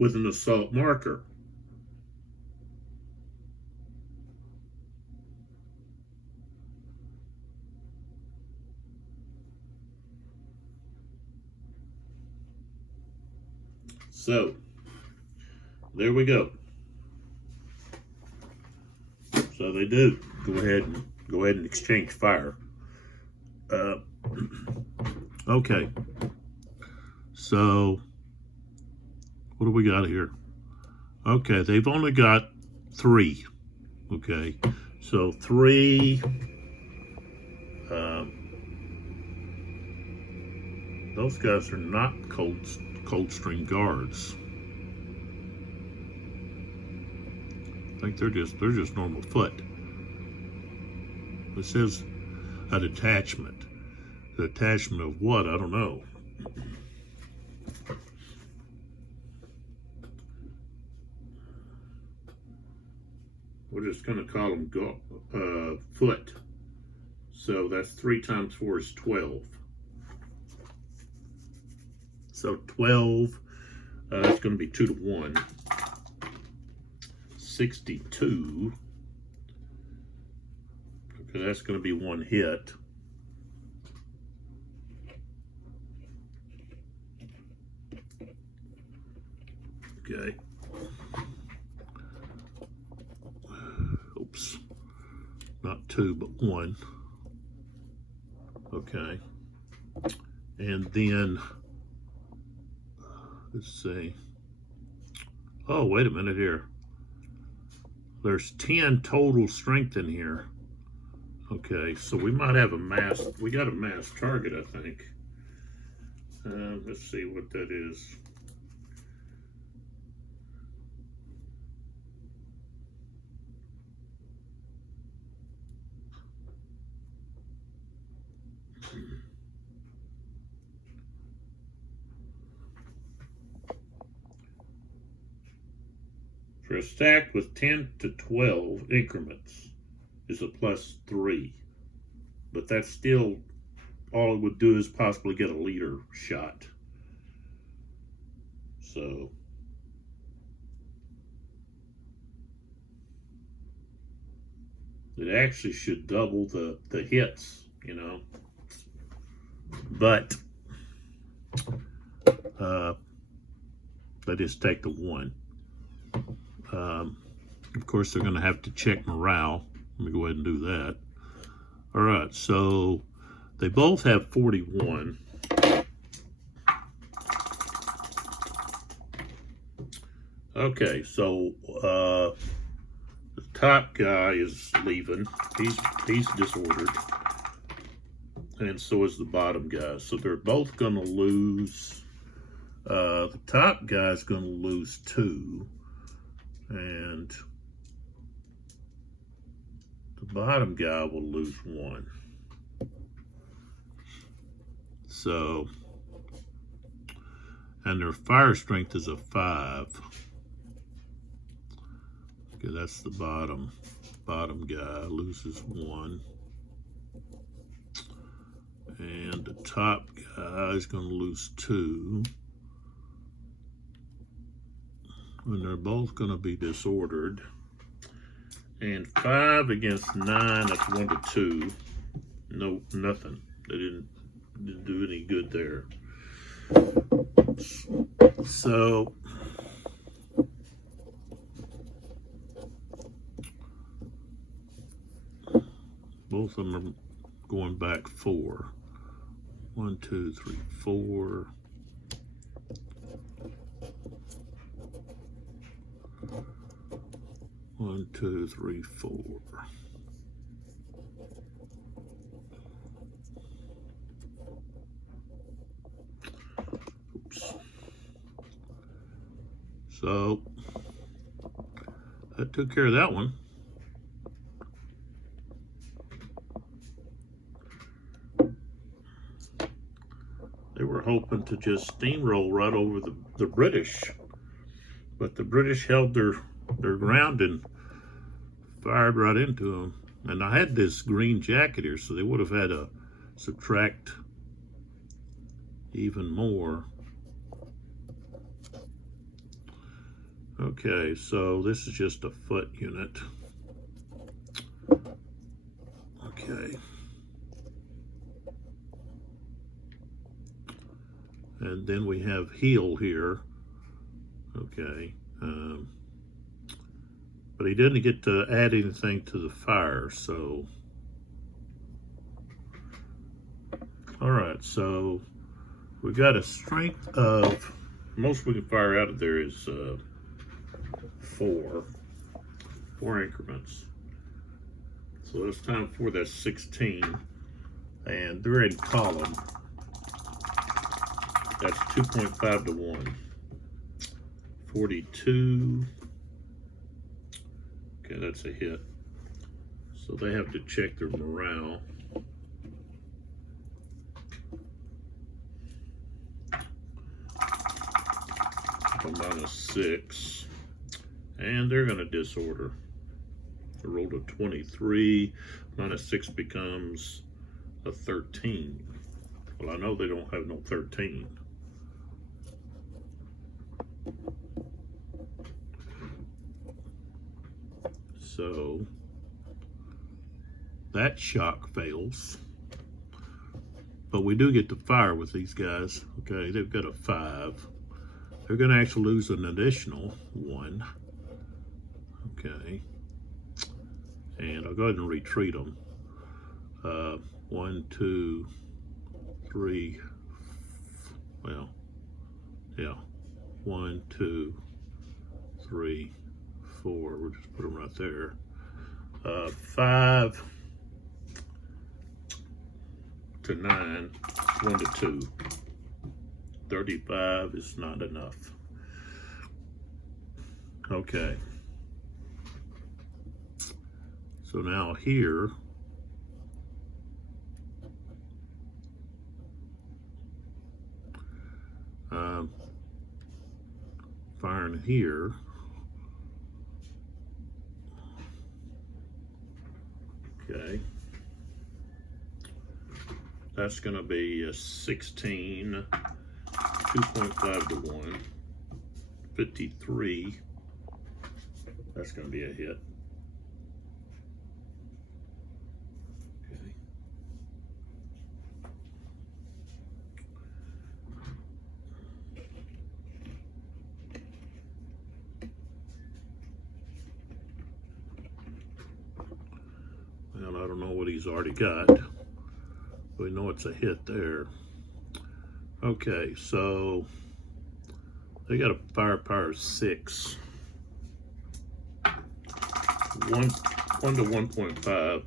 with an assault marker. So there we go. So they do go ahead and exchange fire. Okay. So what do we got here? Okay, they've only got 3. Okay, so 3. Those guys are not Coldstream Guards. I think they're just normal foot. It says a detachment. The detachment of what? I don't know. We're just going to call them foot. So that's 3 times 4 is 12. So 12, that's going to be 2 to 1. 62. Okay, that's going to be 1 hit. Okay. Oops. Not 2, but 1. Okay. And then, let's see. Oh, wait a minute here. There's 10 total strength in here. Okay, so we might have a mass. We got a mass target, I think. Let's see what that is. For a stack with 10 to 12 increments is a +3. But that's still, all it would do is possibly get a leader shot. So, it actually should double the hits, you know. But, they just take the 1. Of course, they're going to have to check morale. Let me go ahead and do that. All right, so they both have 41. Okay, so the top guy is leaving. He's disordered, and so is the bottom guy. So they're both going to lose. The top guy's going to lose 2. And the bottom guy will lose 1. So, and their fire strength is a 5. Okay, that's the bottom guy loses 1. And the top guy is going to lose 2. And they're both going to be disordered. And 5 against 9, that's 1 to 2. No, nothing. They didn't do any good there. So, both of them are going back 4. 1, 2, 3, 4. One, 2, 3, 4. Oops. So that took care of that one. They were hoping to just steamroll right over the British, but the British held their ground and fired right into them. And I had this green jacket here, so they would have had to subtract even more. Okay, so this is just a foot unit. Okay. And then we have heel here. Okay. But he didn't get to add anything to the fire, so. All right, so we've got a strength of, most we can fire out of there is four increments. So this time 4, that's 16. And they're in column. That's 2.5 to 1. 42. Okay, that's a hit. So they have to check their morale. -6. And they're going to disorder. They rolled a 23. -6 becomes a 13. Well, I know they don't have no 13. So that shock fails. But we do get to fire with these guys. Okay, they've got a 5. They're going to actually lose an additional 1. Okay. And I'll go ahead and retreat them. 1, 2, 3. Well, yeah. 1, 2, 3, 4. We'll just put them right there. 5 to 9. 1 to 2. 35 is not enough. Okay. So now here, firing here, okay, that's going to be a 16, 2.5 to 1, 53, that's going to be a hit. And I don't know what he's already got. We know it's a hit there. Okay, so they got a firepower of 6. 1 to 1.5.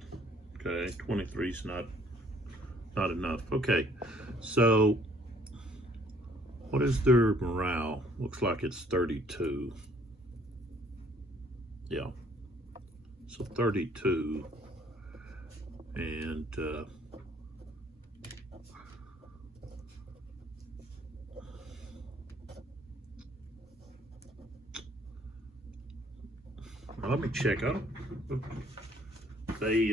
Okay, 23 is not enough. Okay, so what is their morale? Looks like it's 32. Yeah. So 32. And well, let me check. I don't. They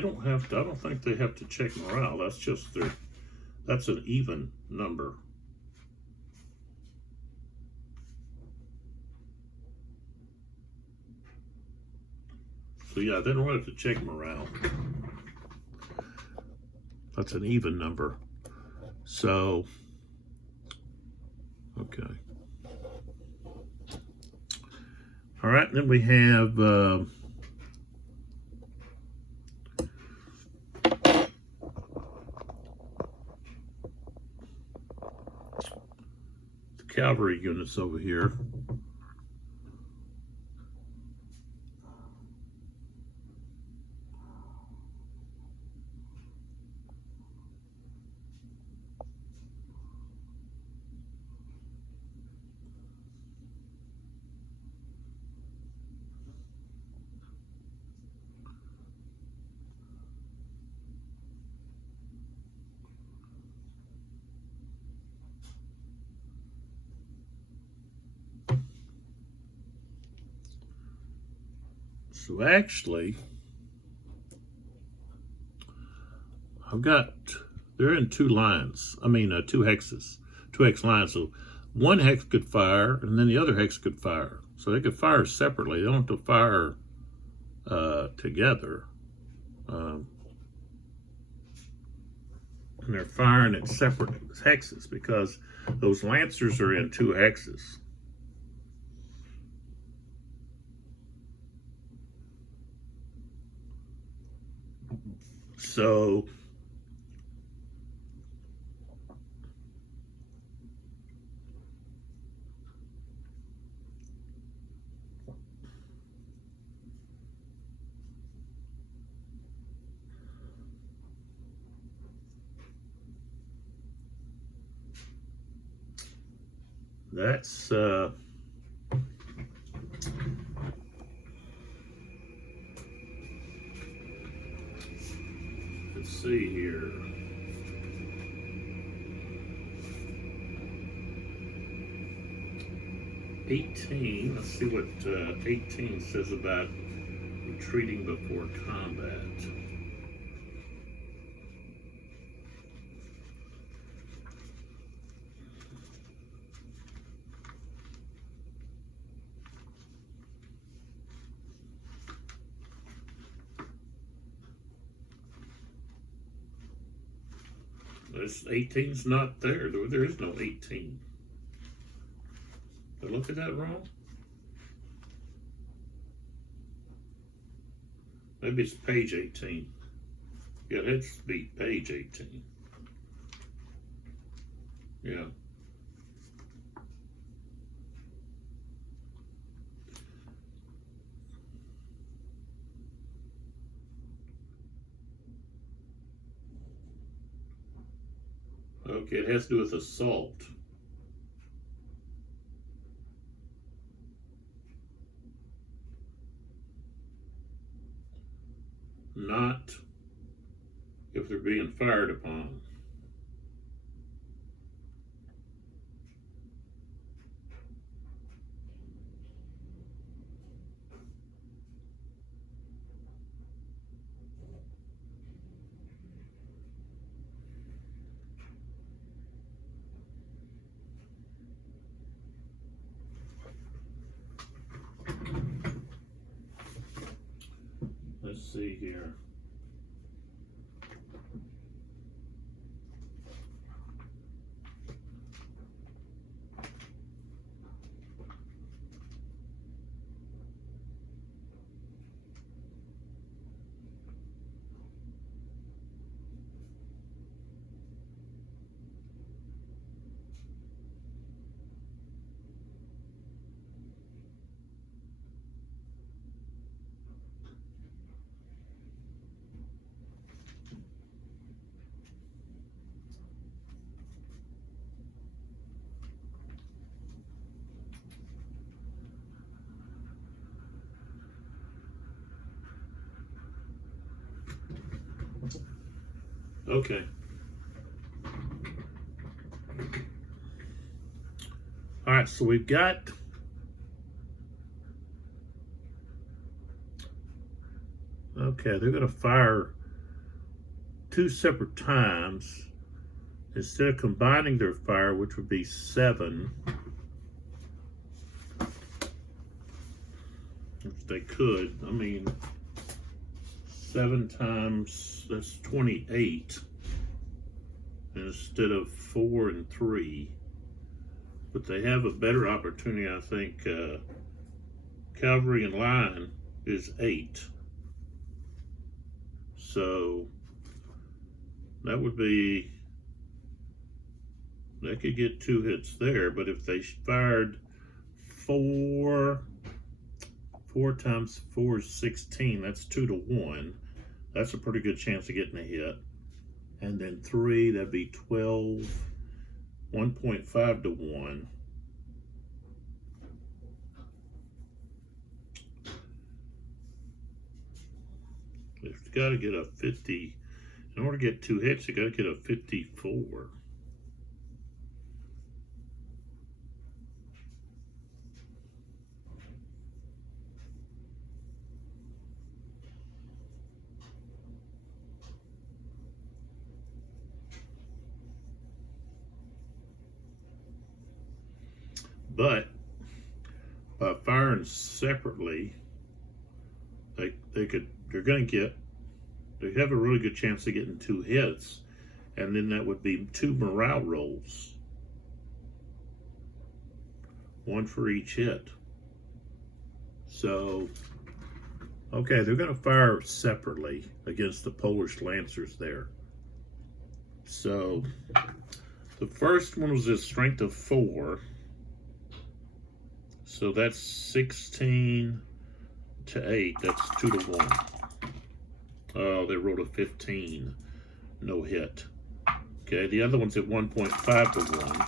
don't have to. I don't think they have to check morale. That's just their. That's an even number. So yeah, they don't have to check morale. That's an even number. So, okay. All right, then we have the cavalry units over here. So actually, they're in two lines. I mean, two hexes, two hex lines. So one hex could fire, and then the other hex could fire. So they could fire separately. They don't have to fire together. And they're firing at separate hexes because those lancers are in two hexes. So that's let's see here. Let's see what 18 says about retreating before combat. This 18's not there. There is no 18. Did I look at that wrong? Maybe it's page 18. Yeah, that's be page 18. Yeah. Okay, it has to do with assault. Not if they're being fired upon. Let's see here. Okay. All right, so we've got okay, they're going to fire two separate times. Instead of combining their fire, which would be 7, if they could, I mean, 7 times, that's 28 instead of 4 and 3. But they have a better opportunity, I think. Cavalry in line is 8. So that would be, they could get 2 hits there, but if they fired 4 times 4 is 16, that's 2 to 1. That's a pretty good chance of getting a hit. And then 3, that'd be 12, 1.5 to 1. You've got to get a 50. In order to get 2 hits, you got to get a 54. But by firing separately, they have a really good chance of getting 2 hits, and then that would be 2 morale rolls, 1 for each hit. So, okay, they're going to fire separately against the Polish Lancers there. So, the first one was a strength of 4. So that's 16 to 8. That's 2 to 1. Oh, they rolled a 15. No hit. Okay, the other one's at 1.5 to 1.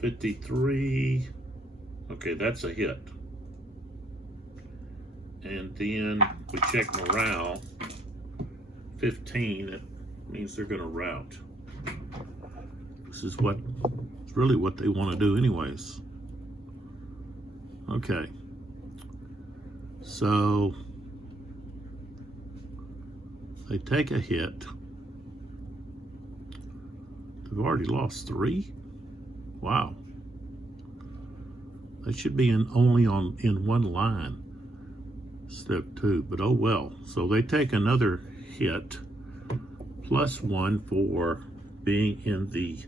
53. Okay, that's a hit. And then we check morale. 15. It means they're going to rout. This is really what they want to do anyways. Okay. So they take a hit. They've already lost 3. Wow. They should be only in 1 line instead of 2, but oh well. So they take another hit plus 1 for being in the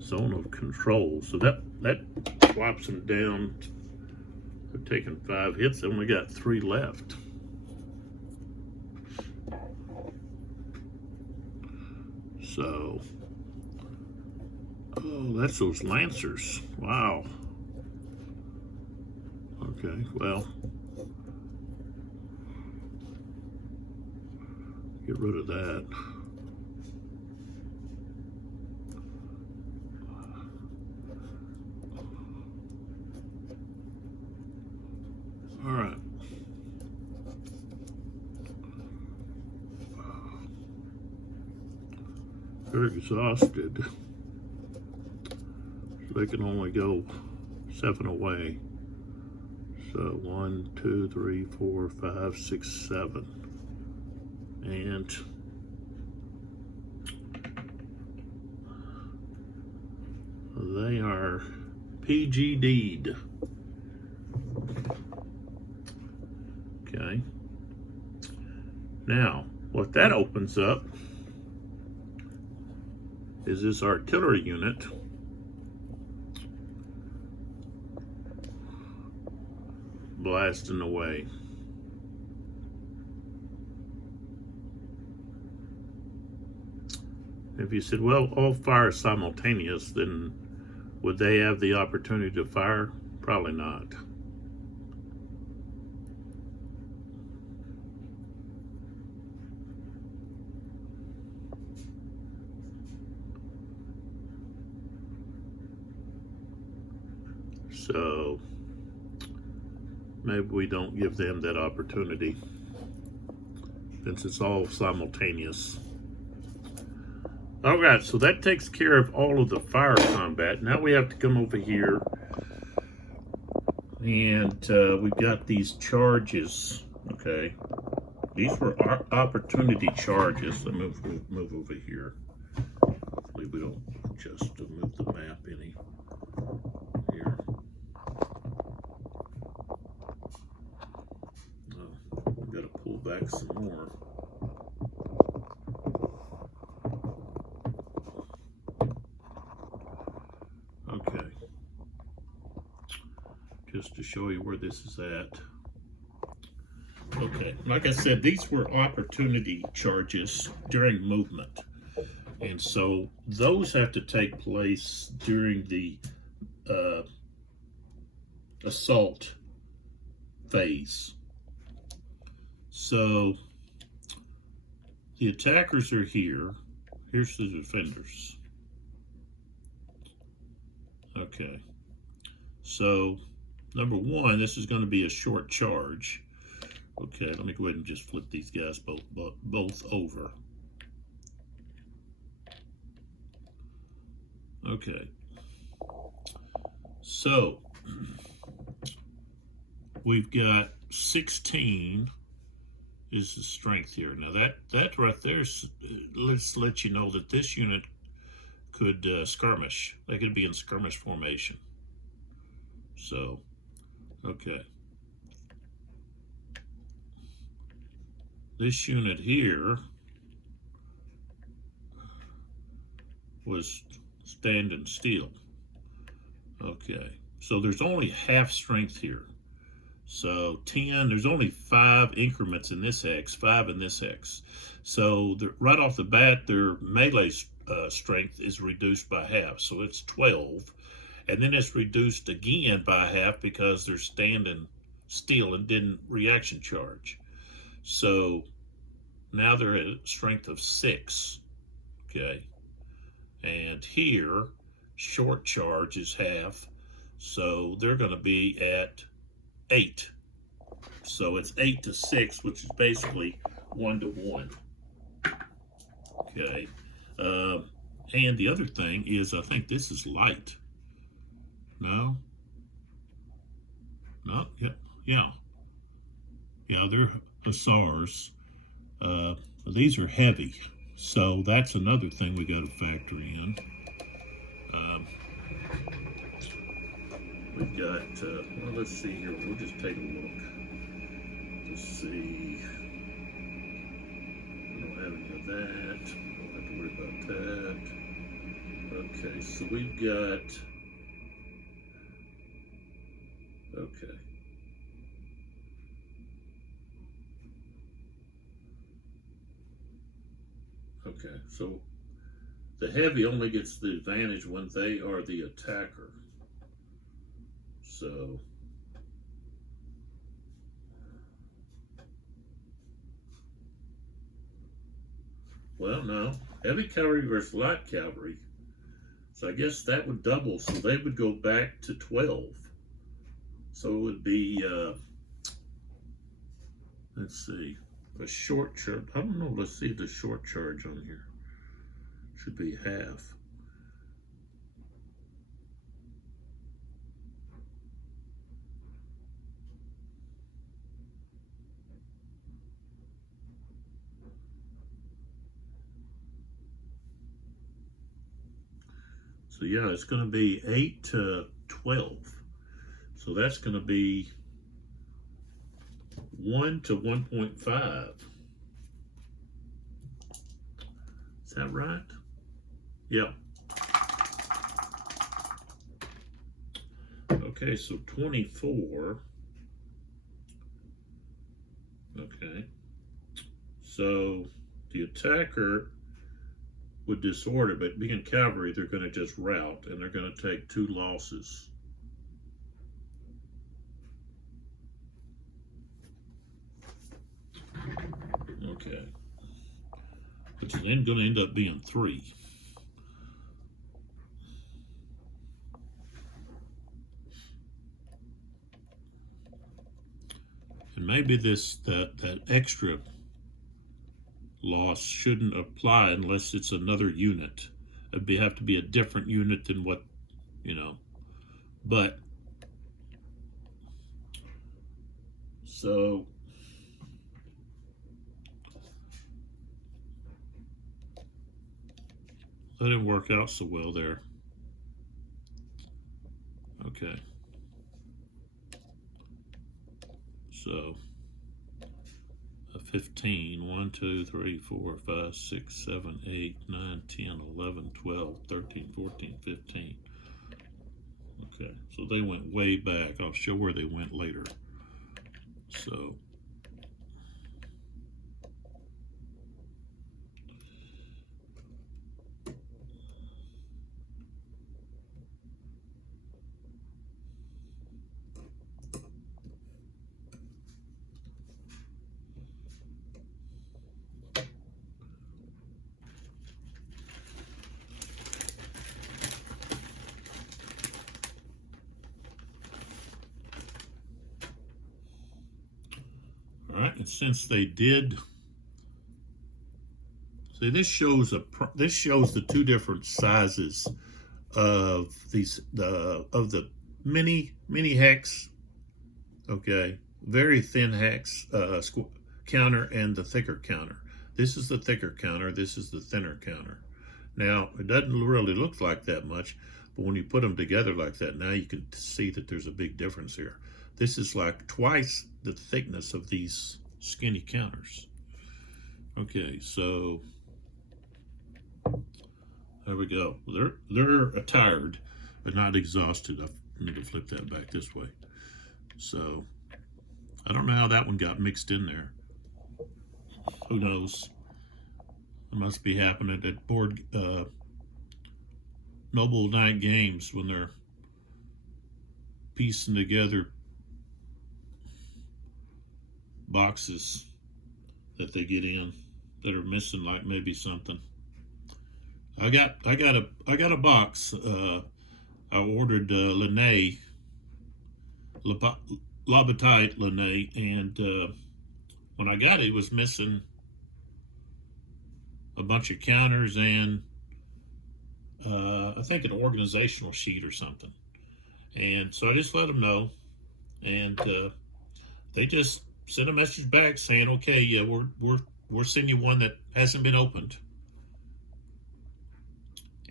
zone of control. So that drops them down. They're taking 5 hits. They only got 3 left. So, oh, that's those Lancers. Wow. Okay, well, get rid of that. All right. They're exhausted. So they can only go 7 away. So 1, 2, 3, 4, 5, 6, 7. And they are PGD'd. Okay. Now, what that opens up is this artillery unit blasting away. If you said, well, all fire simultaneous, then would they have the opportunity to fire? Probably not. So maybe we don't give them that opportunity since it's all simultaneous. All right, so that takes care of all of the fire combat. Now we have to come over here and we've got these charges, okay? These were our opportunity charges. Let me move over here. Hopefully we don't just move the map any here. Oh, we've got to pull back some more. Okay. Just to show you where this is at. Okay, like I said, these were opportunity charges during movement. And so those have to take place during the assault phase. So the attackers are here. Here's the defenders. Okay. So number one, this is going to be a short charge. Okay, let me go ahead and just flip these guys both over. Okay. So we've got 16 is the strength here. Now that right there, let's let you know that this unit could skirmish. They could be in skirmish formation. So, okay. This unit here was standing steel. Okay, so there's only half strength here. So 10, there's only 5 increments in this hex, 5 in this hex. So right off the bat, their melee strength is reduced by half, so it's 12. And then it's reduced again by half because they're standing still and didn't reaction charge. So now they're at a strength of 6, okay? And here, short charge is half, so they're going to be at 8. So it's 8 to 6, which is basically 1 to 1. Okay. And the other thing is, I think this is light. No? No? Yeah. Yeah, they're Hussars. These are heavy. So that's another thing we got to factor in. We've got, well, let's see here. We'll just take a look. Let's see. We don't have any of that. We don't have to worry about that. Okay, so we've got, okay. Okay, so the heavy only gets the advantage when they are the attacker. So well, no, heavy cavalry versus light cavalry. So I guess that would double. So they would go back to 12. So it would be, let's see, a short charge. I don't know. Let's see the short charge on here. Should be half. So yeah, it's going to be 8 to 12. So that's going to be 1 to 1.5. Is that right? Yeah. Okay, so 24. Okay. So the attacker would disorder, but being cavalry, they're going to just rout, and they're going to take 2 losses. Okay. Which is then going to end up being 3. And maybe that extra loss shouldn't apply unless it's another unit. It'd have to be a different unit than what, but so that didn't work out so well there. Okay. So 15, 1, 2, 3, 4, 5, 6, 7, 8, 9, 10, 11, 12, 13, 14, 15. Okay, so they went way back. I'll show where they went later. So and since they did, see, this shows the 2 different sizes of these of the mini hex. Okay, very thin hex counter and the thicker counter. This is the thicker counter. This is the thinner counter. Now it doesn't really look like that much, But when you put them together like that, now you can see that there's a big difference here. This is like twice the thickness of these skinny counters. Okay, so there we go. They're tired, but not exhausted. I need to flip that back this way. So I don't know how that one got mixed in there. Who knows? It must be happening at board Noble Night Games when they're piecing together boxes that they get in that are missing, like maybe something. I got a box. I ordered La Bataille Linné, and when I got it, it was missing a bunch of counters and I think an organizational sheet or something. And so I just let them know, and they just sent a message back saying, "Okay, yeah, we're sending you one that hasn't been opened,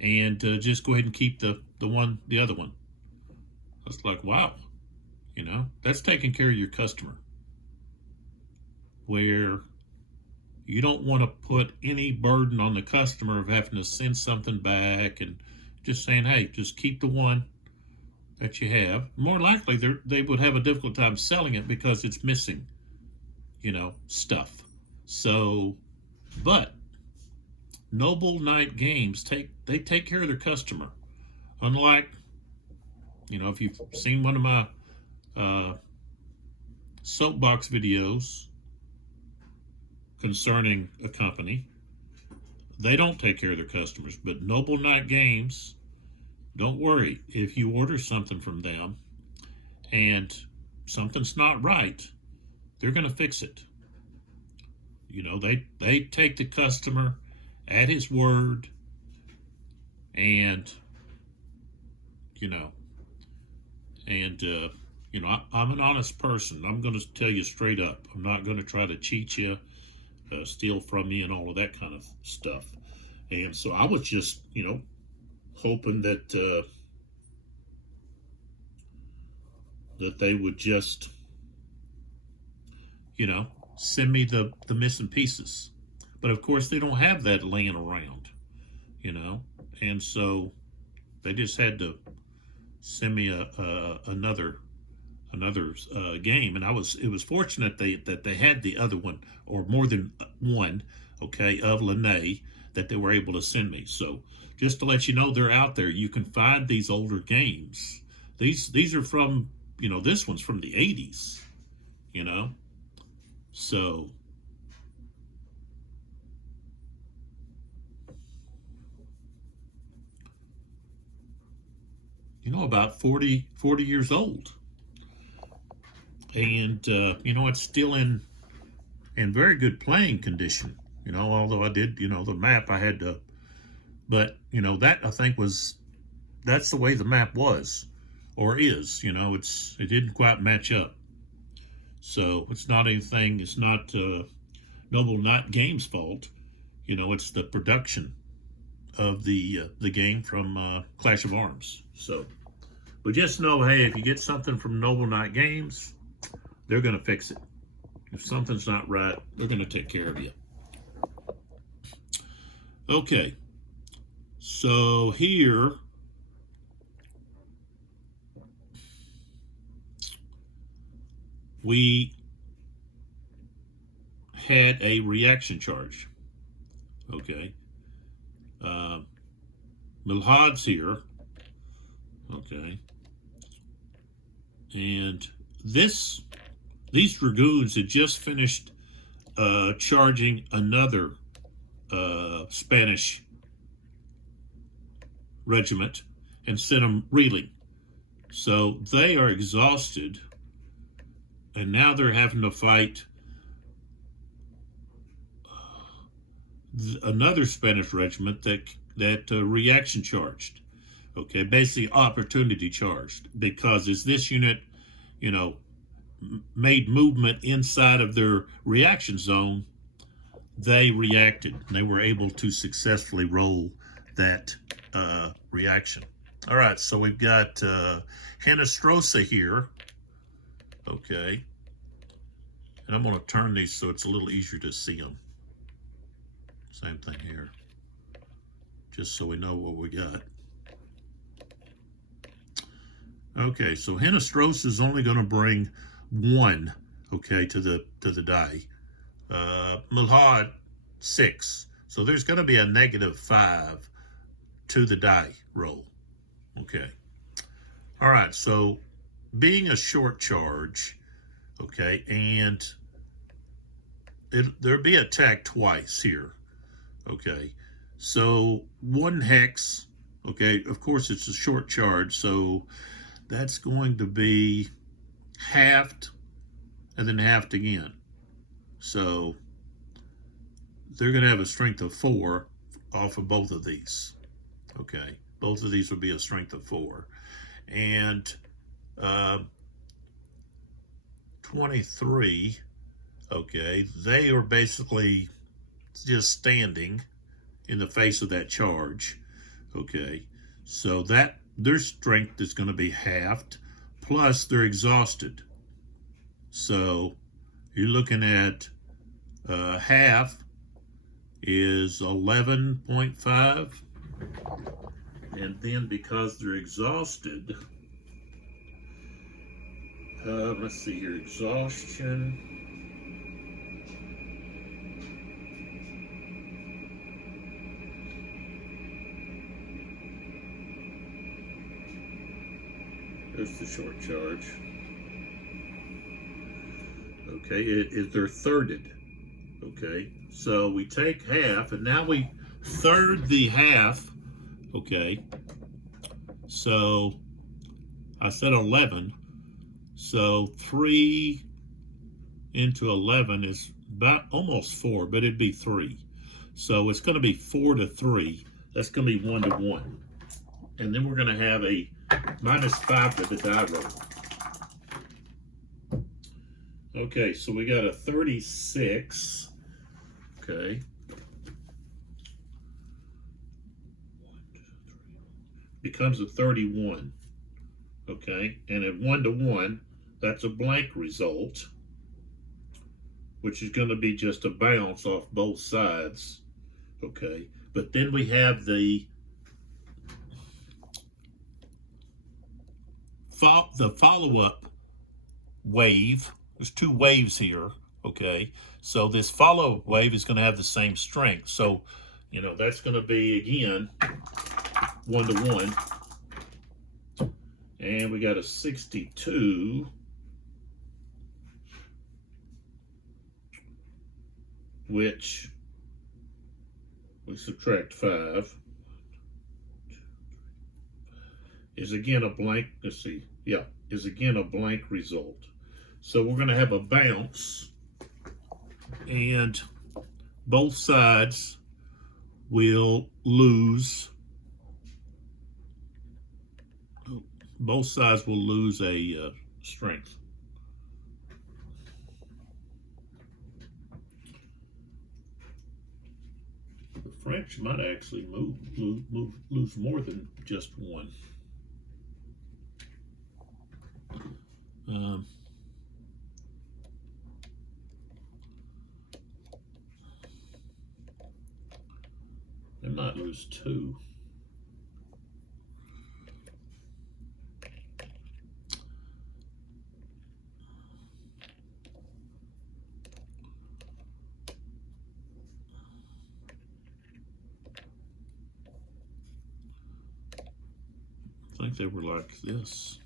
and just go ahead and keep the other one." I was like, wow, you know, that's taking care of your customer, where you don't want to put any burden on the customer of having to send something back, and just saying, hey, just keep the one that you have. More likely they would have a difficult time selling it because it's missing, you know, stuff. So, but Noble Night Games take care of their customer. Unlike, you know, if you've seen one of my soapbox videos concerning a company, they don't take care of their customers. But Noble Night Games, don't worry. If you order something from them and something's not right, they're going to fix it. You know, they take the customer at his word, and you know, I'm an honest person. I'm going to tell you straight up. I'm not going to try to cheat you, steal from you, and all of that kind of stuff. And so I was just, you know, hoping that that they would just, you know, send me the missing pieces. But of course they don't have that laying around, you know, and so they just had to send me another game. And it was fortunate that they had the other one, or more than one, okay, of Linné, that they were able to send me. So just to let you know, they're out there. You can find these older games. These are from, you know, this one's from the 80s, you know. So you know, about 40 years old. And, you know, it's still in very good playing condition, you know, although I did, you know, the map I had to, but, you know, that I think that's the way the map was, or is, you know, it didn't quite match up. So it's not anything, it's not Noble Night Games' fault, you know, it's the production of the game from Clash of Arms. So, but just know, hey, if you get something from Noble Night Games, they're going to fix it. If something's not right, they're going to take care of you. Okay, so here we had a reaction charge. Okay. Milhad's here. Okay. And these dragoons had just finished charging another Spanish regiment and sent them reeling. So they are exhausted, and now they're having to fight another Spanish regiment that reaction charged. Okay, basically opportunity charged, because as this unit, you know, made movement inside of their reaction zone, they reacted, and they were able to successfully roll that reaction. All right, so we've got Henestrosa here. Okay. And I'm going to turn these so it's a little easier to see them. Same thing here. Just so we know what we got. Okay, so Henestrosa is only going to bring 1, okay, to the die. Malone 6. So there's going to be a -5 to the die roll. Okay. All right, so being a short charge, okay, and there'll be attack twice here, okay. So 1 hex, okay, of course it's a short charge, so that's going to be halved and then halved again. So they're going to have a strength of 4 off of both of these. Okay, both of these will be a strength of 4. And 23, okay, they are basically just standing in the face of that charge. Okay, so that their strength is going to be halved, plus they're exhausted. So you're looking at half is 11.5, and then because they're exhausted, let's see here, exhaustion. There's the short charge. Okay, they're thirded. Okay, so we take half, and now we third the half. Okay, so I said 11. So 3 into 11 is about almost 4, but it'd be 3. So it's going to be 4 to 3. That's going to be 1 to 1. And then we're going to have a -5 to the die roll. Okay, so we got a 36. Okay. Becomes a 31. Okay, and at 1 to 1, that's a blank result, which is going to be just a bounce off both sides. Okay, but then we have the follow-up wave. There's 2 waves here. Okay, so this follow-up wave is going to have the same strength. So, you know, that's going to be again 1 to 1. And we got a 62, which we subtract 5, is again a blank, let's see, yeah, is again a blank result. So we're going to have a bounce, and both sides will lose. Both sides will lose a strength. The French might actually lose more than just 1. They might lose 2. I think they were like this.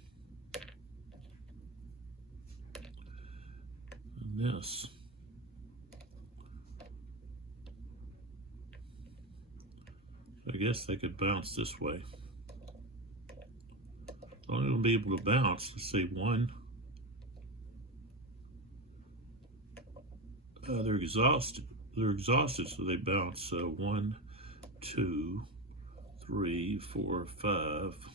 And this. I guess they could bounce this way. They're only going to be able to bounce. Let's see, 1. They're exhausted. They're exhausted, so they bounce. So 1, 2, 3, 4, 5.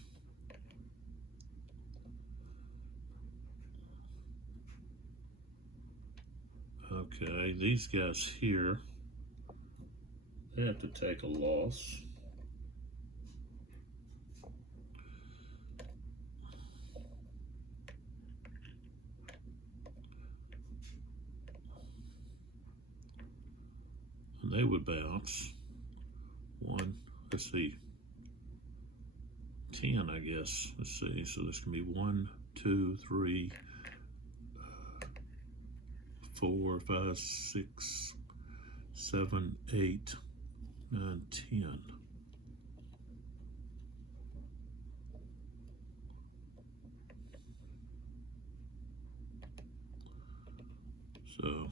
Okay, these guys here, they have to take a loss. they would bounce. Let's see, 10, I guess. Let's see, so this can be 1, 2, 3, 4, 5, 6, 7, 8, 9, 10. So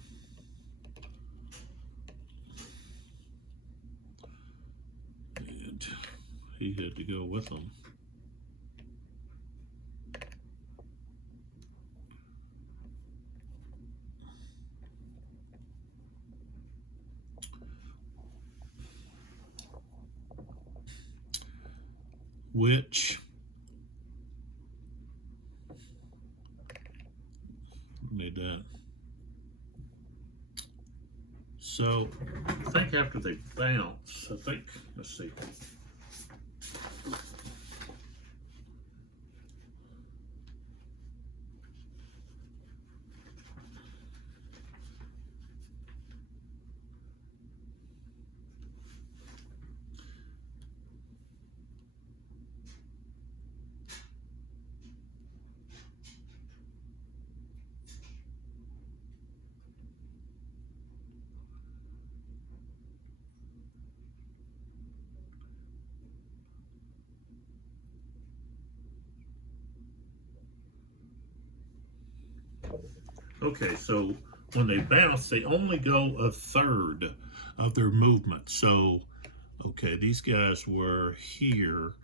and he had to go with them. Which need that. So I think after they bounce, let's see. Okay, so when they bounce, they only go a third of their movement. So, okay, these guys were here,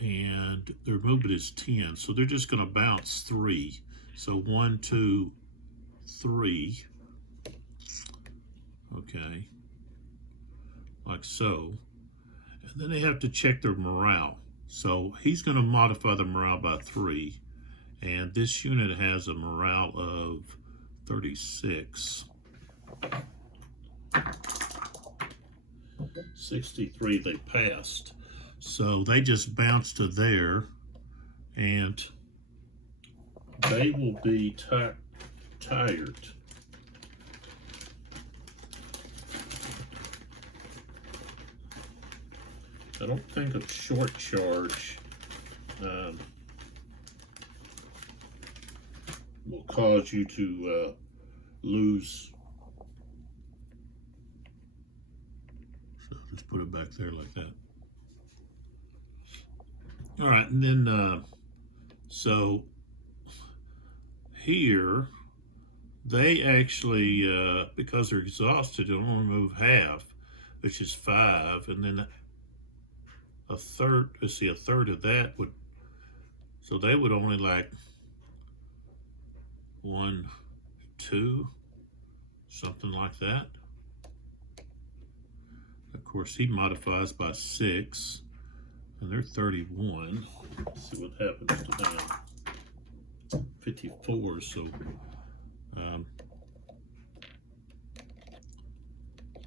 and their movement is 10. So they're just going to bounce 3. So 1, 2, 3. Okay, like so. And then they have to check their morale. So he's going to modify the morale by 3. And this unit has a morale of 36. 63 they passed. So they just bounce to there, and they will be tired. I don't think a short charge will cause you to lose. So just put it back there like that. All right, and then so here they actually, because they're exhausted, they'll only move half, which is 5, and then a third. Let's see, a third of that would. So they would only like 1, 2, something like that. Of course, he modifies by 6, and they're 31. Let's see what happens to them. 54, so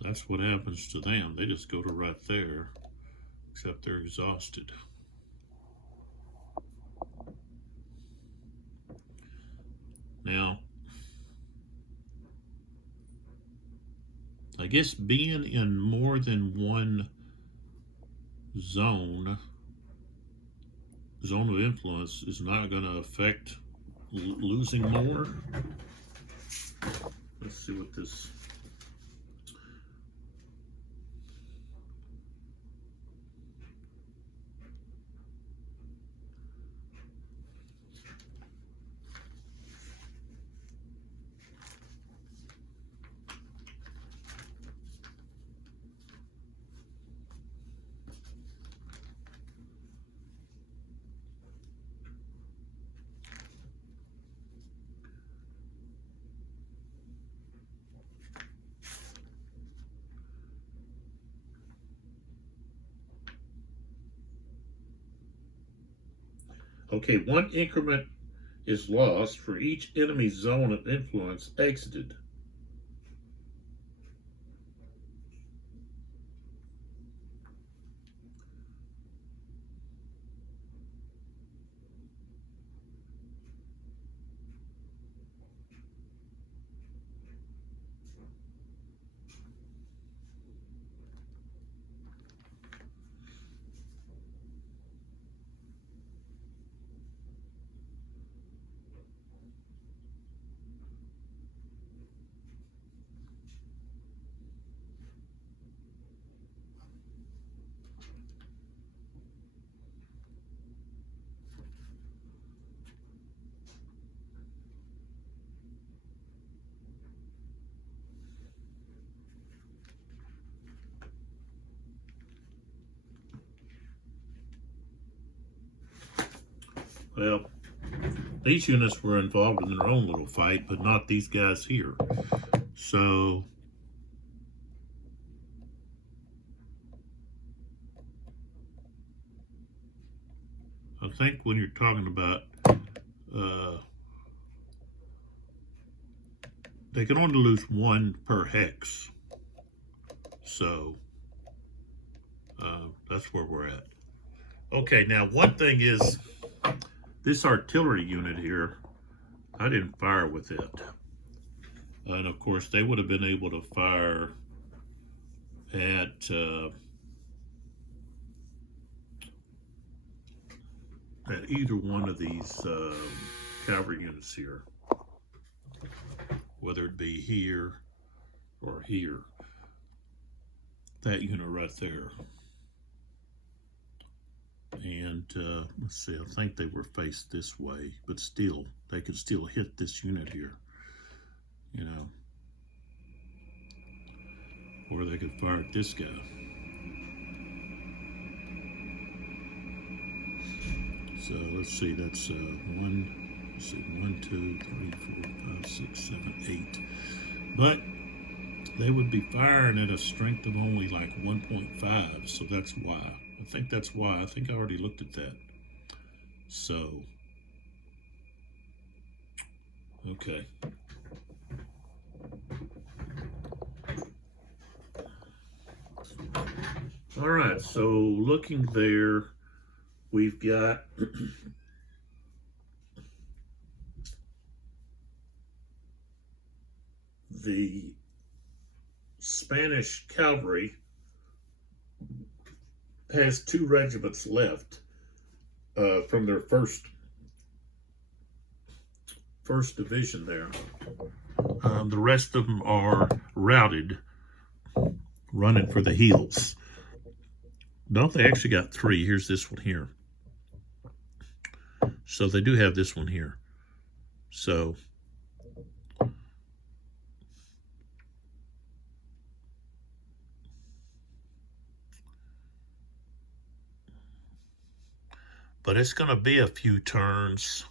that's what happens to them. They just go to right there, except they're exhausted. Now, I guess being in more than one zone of influence is not going to affect losing more. Let's see what this. Okay, 1 increment is lost for each enemy zone of influence exited. Well, these units were involved in their own little fight, but not these guys here. So I think when you're talking about they can only lose 1 per hex. So that's where we're at. Okay, now one thing is this artillery unit here, I didn't fire with it. And of course they would have been able to fire at either one of these cavalry units here, whether it be here or here. That unit right there. And let's see, I think they were faced this way, but still, they could still hit this unit here, you know, or they could fire at this guy. So let's see, that's 1, 2, 3, 4, 5, 6, 7, 8. But they would be firing at a strength of only like 1.5, so that's why. I think that's why. I think I already looked at that. So, okay. All right, so looking there, we've got the Spanish cavalry has 2 regiments left from their first division there. The rest of them are routed, running for the hills. No, they actually got 3. Here's this one here. So they do have this one here. So but it's going to be a few turns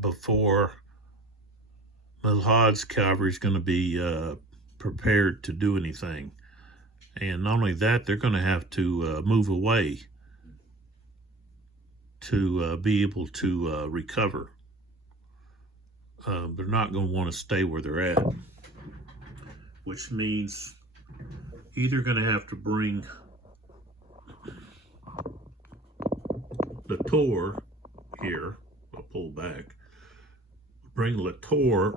before Malhade's cavalry is going to be prepared to do anything. And not only that, they're going to have to move away to be able to recover. They're not going to want to stay where they're at, which means either going to have to bring Latour here. I'll pull back. Bring Latour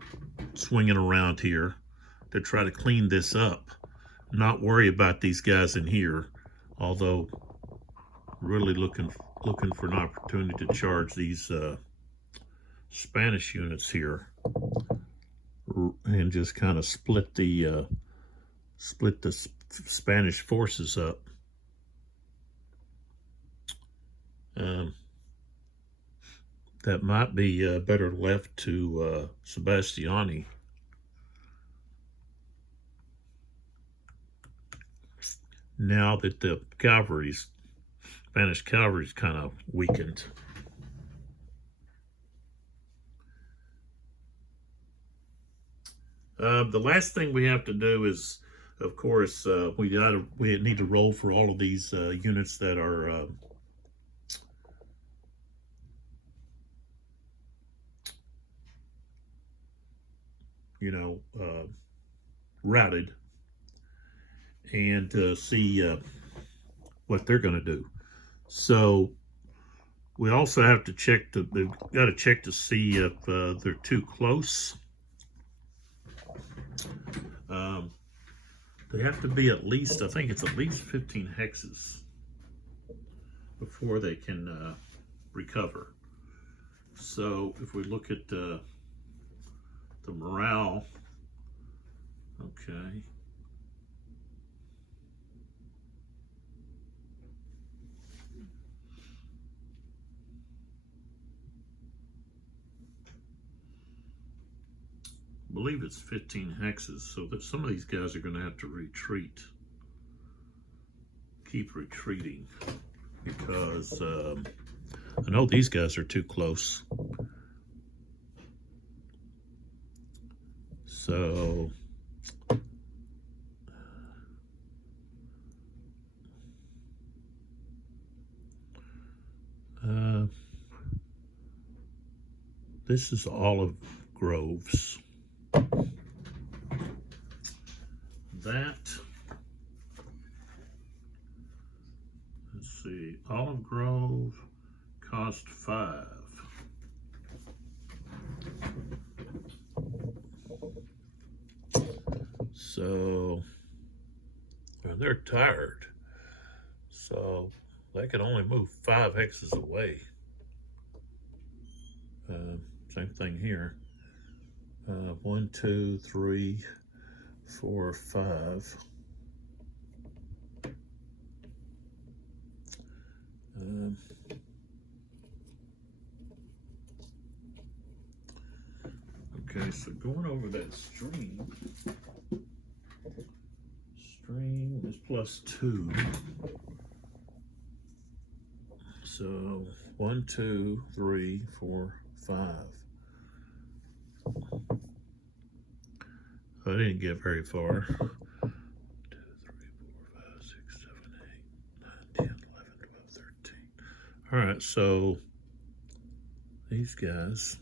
swinging around here to try to clean this up. Not worry about these guys in here, although really looking for an opportunity to charge these Spanish units here and just kind of split the Spanish forces up. That might be better left to Sebastiani. Now that the Spanish cavalry's kind of weakened. The last thing we have to do is, of course, we need to roll for all of these units that are routed, and see what they're going to do. So we also have to check they've got to check to see if they're too close. They have to be at least, I think it's at least 15 hexes before they can recover. So if we look at the morale, okay. I believe it's 15 hexes, so that some of these guys are going to have to retreat, keep retreating, because I know these guys are too close. So this is olive groves. That, let's see, olive grove cost 5. So, well, they're tired. So they can only move 5 hexes away. Same thing here. 1, 2, 3, 4, 5. Okay, so going over that stream is +2. So 1, 2, 3, 4, 5. I didn't get very far. 2, 3, 4, 5, 6, 7, 8, 9, 10, 11, 12, 13. All right, so these guys,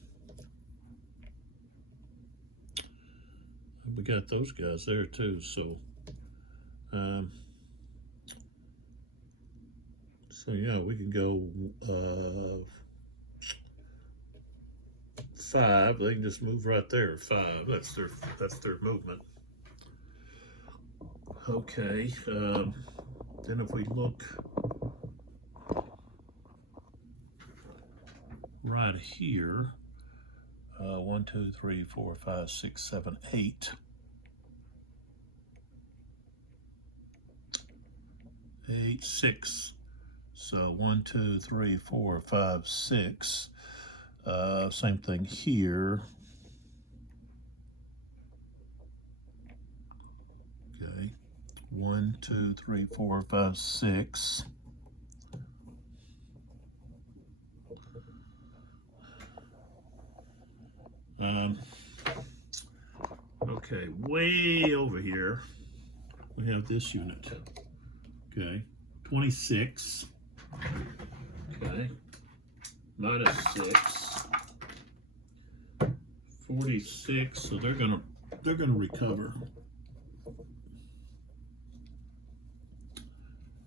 we got those guys there too. So, yeah, we can go 5. They can just move right there. 5. That's their movement. Okay. Then if we look right here, 1, 2, 3, 4, 5, 6, 7, 8. 8, 6. So 1, 2, 3, 4, 5, 6. Same thing here. Okay. 1, 2, 3, 4, 5, 6. Okay, way over here, we have this unit. Okay, 26. Okay, -6. 46. So they're gonna recover.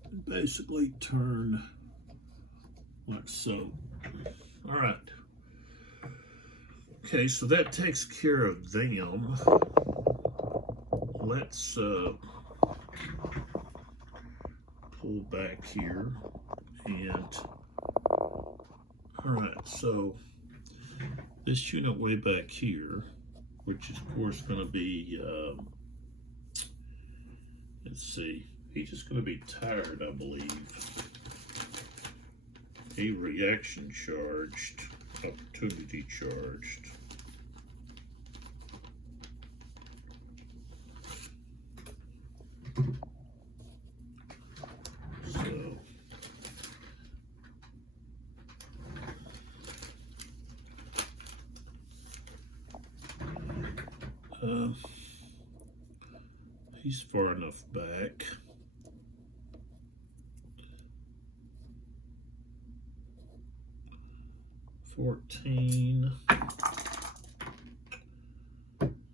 And basically turn like so. All right. Okay, so that takes care of them. Let's pull back here, and all right, so this unit way back here, which is of course going to be, let's see, he's just going to be tired, I believe. A reaction charged, opportunity charged. He's far enough back.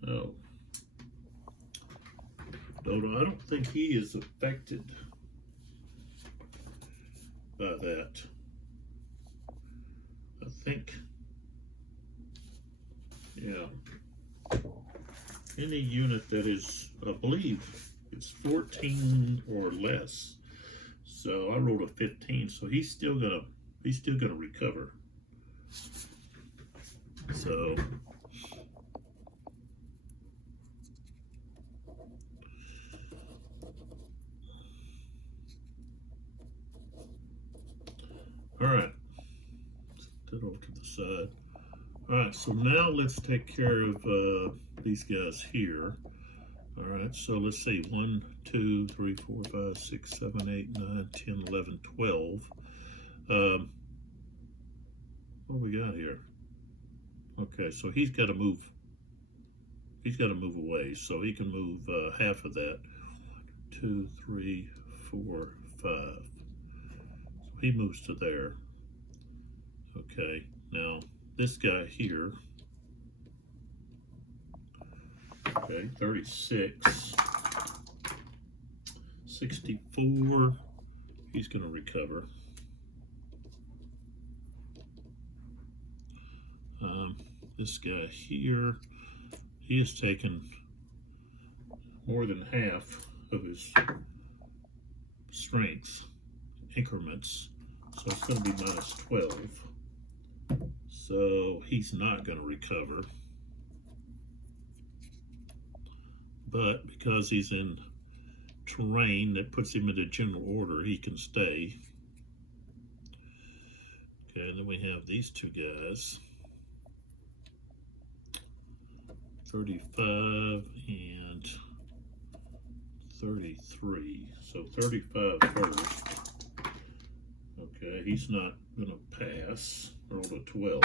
Oh. Dodo, I don't think he is affected by that. I think, yeah. Any unit that is, I believe, it's 14 or less. So I rolled a 15, so he's still gonna recover. So all right, set that over to the side. All right, so now let's take care of these guys here. All right, so let's see, 1, 2, 3, 4, 5, 6, 7, 8, 9, 10, 11, 12. What do we got here? Okay, so he's got to move. He's got to move away, so he can move half of that. 1, 2, 3, 4, 5. So he moves to there. Okay, now this guy here. Okay, 36. 64. He's going to recover. This guy here, he has taken more than half of his strength increments, so it's going to be minus 12. So he's not going to recover. But because he's in terrain that puts him into general order, he can stay. Okay, and then we have these two guys. 35 and 33. So 35 first. Okay, he's not going to pass. Roll a 12.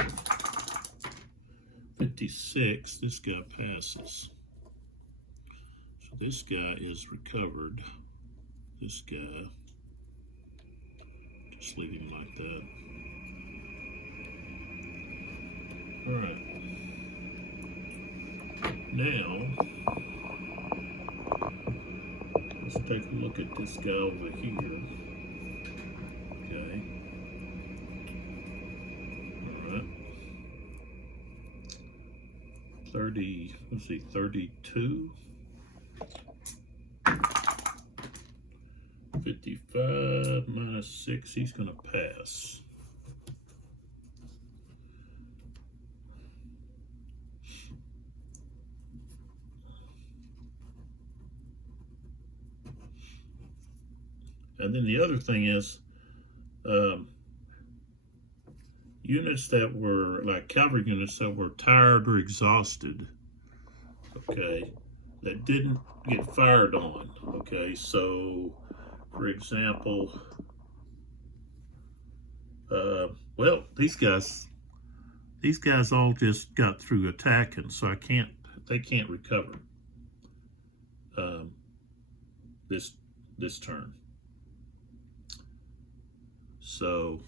56, this guy passes. So this guy is recovered. This guy, just leave him like that. All right. Now, let's take a look at this guy over here. Okay. All right. 30, let's see, 32. 55 minus 6, he's going to pass. And then the other thing is, units that were, like cavalry units that were tired or exhausted, okay, that didn't get fired on, okay, so, for example, well, these guys all just got through attacking, so they can't recover this turn. So,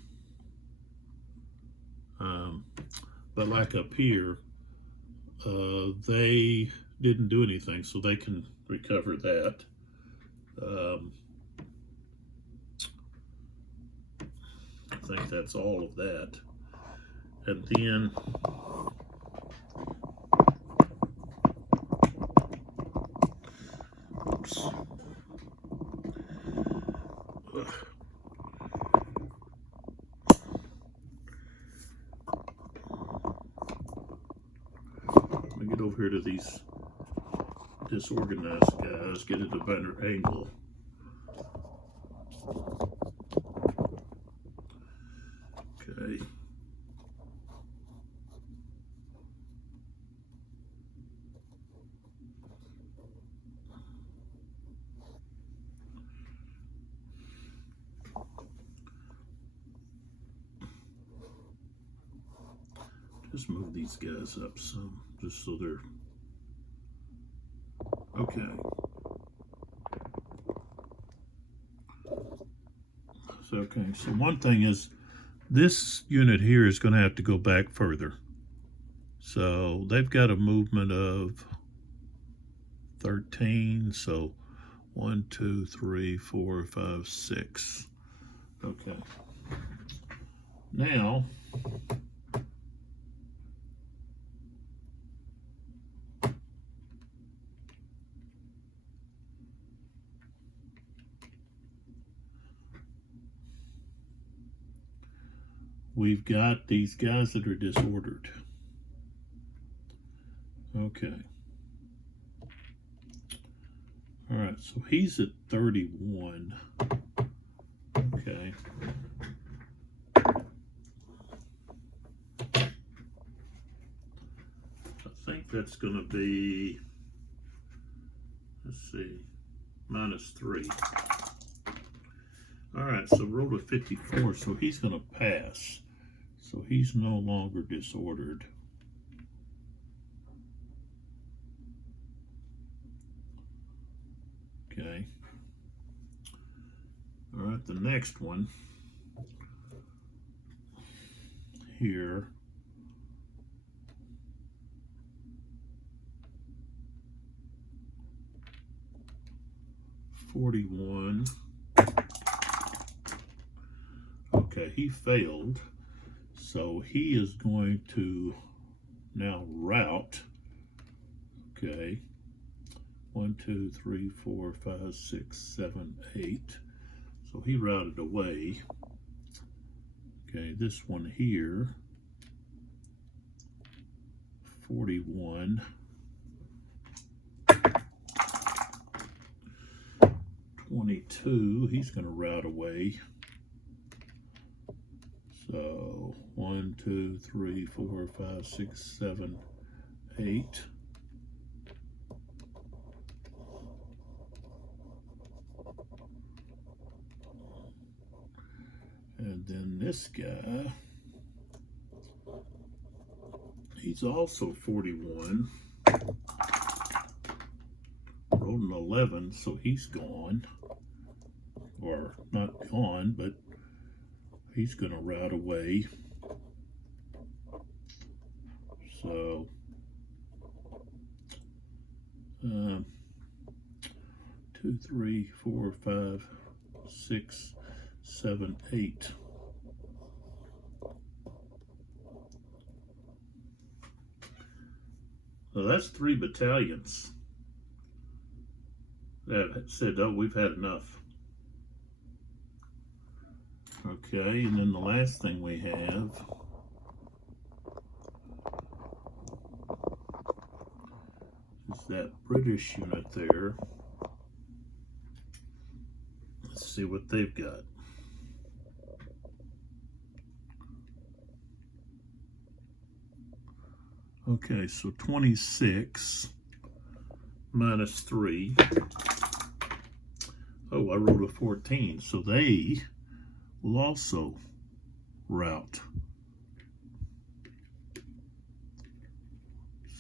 but like up here, they didn't do anything, so they can recover that. I think that's all of that. And then oops. Let me get over here to these disorganized guys, get at a better angle. Okay. Just move these guys up some, just so they're okay. So, okay, so one thing is this unit here is going to have to go back further. So they've got a movement of 13. So 1, 2, 3, 4, 5, 6. Okay. Now, we've got these guys that are disordered. Okay. All right, so he's at 31. Okay. I think that's going to be, let's see, -3. All right, so roll a 54, so he's going to pass. So he's no longer disordered. Okay. All right, the next one here. $41. Okay, he failed. So he is going to now route. Okay. 1, 2, 3, 4, 5, 6, 7, 8. So he routed away. Okay, this one here. 41. 22, he's going to route away. So 1, 2, 3, 4, 5, 6, 7, 8. And then this guy, he's also 41. Rolled an 11, so he's gone. Or not gone, but he's going to route away. So 2, 3, 4, 5, 6, 7, 8. So that's 3 battalions that said, oh, we've had enough. Okay, and then the last thing we have is that British unit there. Let's see what they've got. Okay, so 26 minus 3. Oh, I rolled a 14, so they will also route.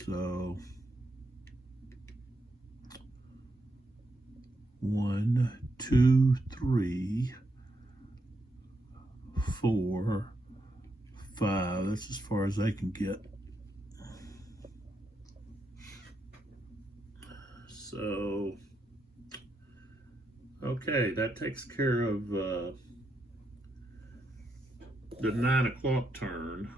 So 1, 2, 3, 4, 5. That's as far as I can get. So, okay, that takes care of the 9 o'clock turn.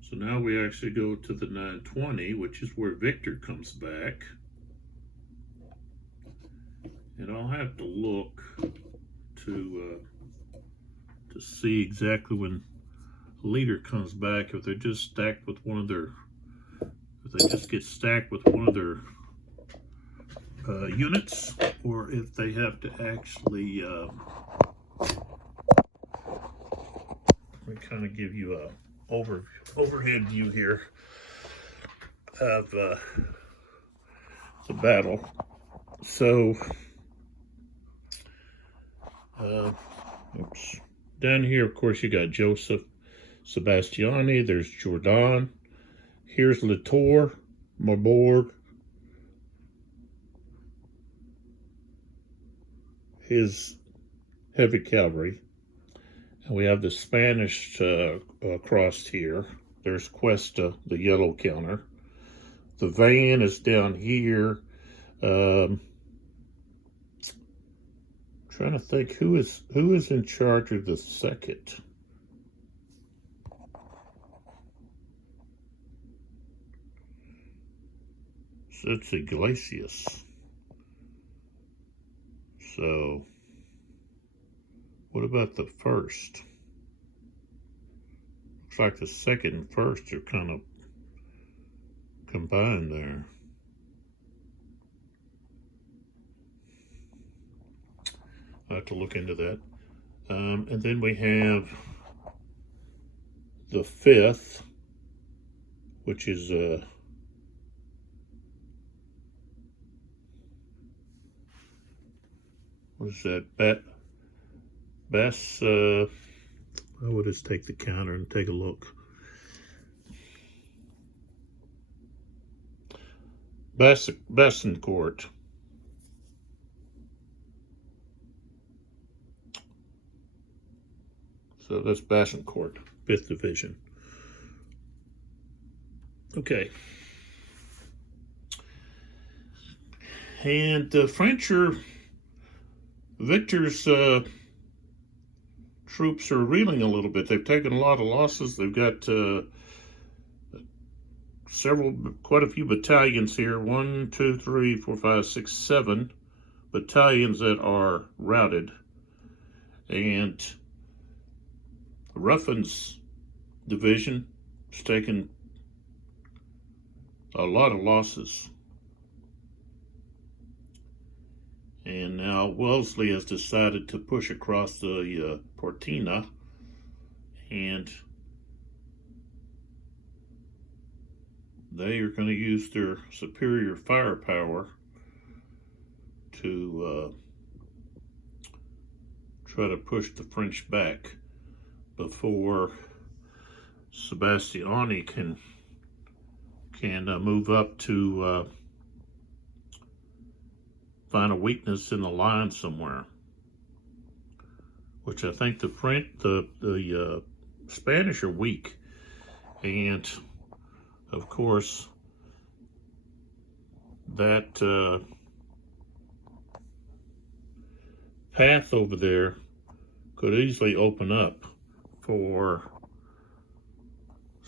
So now we actually go to the 9:20, which is where Victor comes back. And I'll have to look to see exactly when the leader comes back, if they're just stacked with one of their, if they just get stacked with one of their units, or if they have to actually let me kind of give you a overhead view here of the battle. So oops. Down here, of course, you got Joseph Sebastiani. There's Jordan. Here's Latour, Marbourg, his heavy cavalry. And we have the Spanish crossed here. There's Cuesta, the yellow counter. The van is down here. Trying to think who is in charge of the second. So it's Iglesias. So what about the first? Looks like the second and first are kind of combined there. I have to look into that. And then we have the 5th, which is what is that? I would just take the counter and take a look. Besancourt. So that's Besancourt, 5th Division. Okay. And the French are, Victor's troops are reeling a little bit. They've taken a lot of losses. They've got quite a few battalions here. 1, 2, 3, 4, 5, 6, 7 battalions that are routed. And Ruffin's division has taken a lot of losses. And now Wellesley has decided to push across the Portina, and they are going to use their superior firepower to try to push the French back before Sebastiani can move up to find a weakness in the line somewhere. Which I think the Spanish are weak, and of course that path over there could easily open up for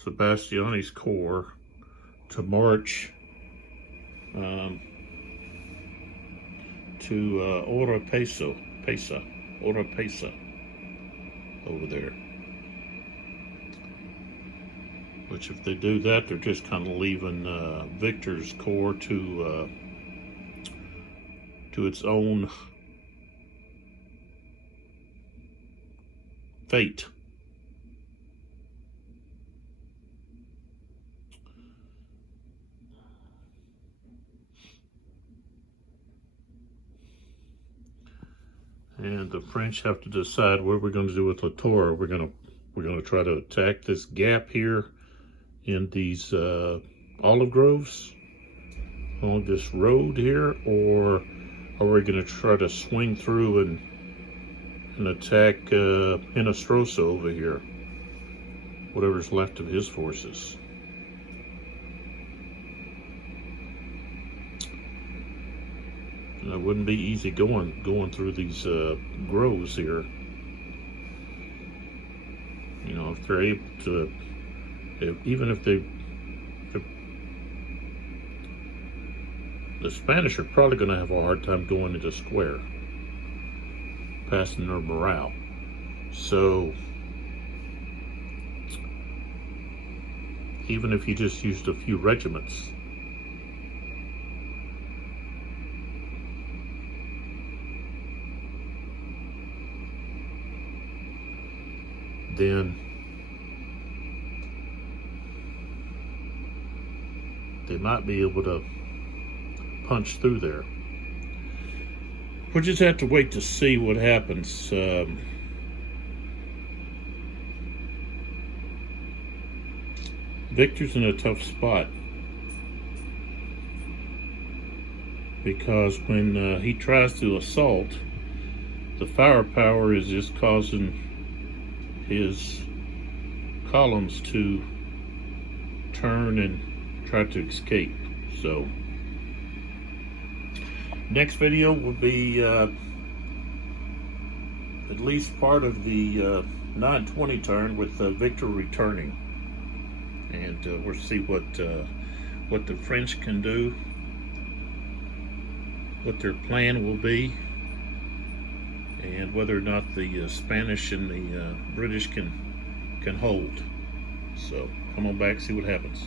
Sebastiani's corps to march to Oropesa over there. Which, if they do that, they're just kind of leaving Victor's corps to its own fate. And the French have to decide what we're going to do with Latour. We're going to try to attack this gap here in these olive groves along this road here, or are we going to try to swing through and attack Hinestrosa over here, whatever's left of his forces? It wouldn't be easy going through these groves here. You know, if they're able to, the Spanish are probably going to have a hard time going into square, passing their morale. So even if you just used a few regiments, then they might be able to punch through there. We'll just have to wait to see what happens. Victor's in a tough spot because when he tries to assault, the firepower is just causing his columns to turn and try to escape. So next video will be at least part of the 920 turn with Victor returning, and we'll see what the French can do, what their plan will be, and whether or not the Spanish and the British can hold. So come on back, see what happens.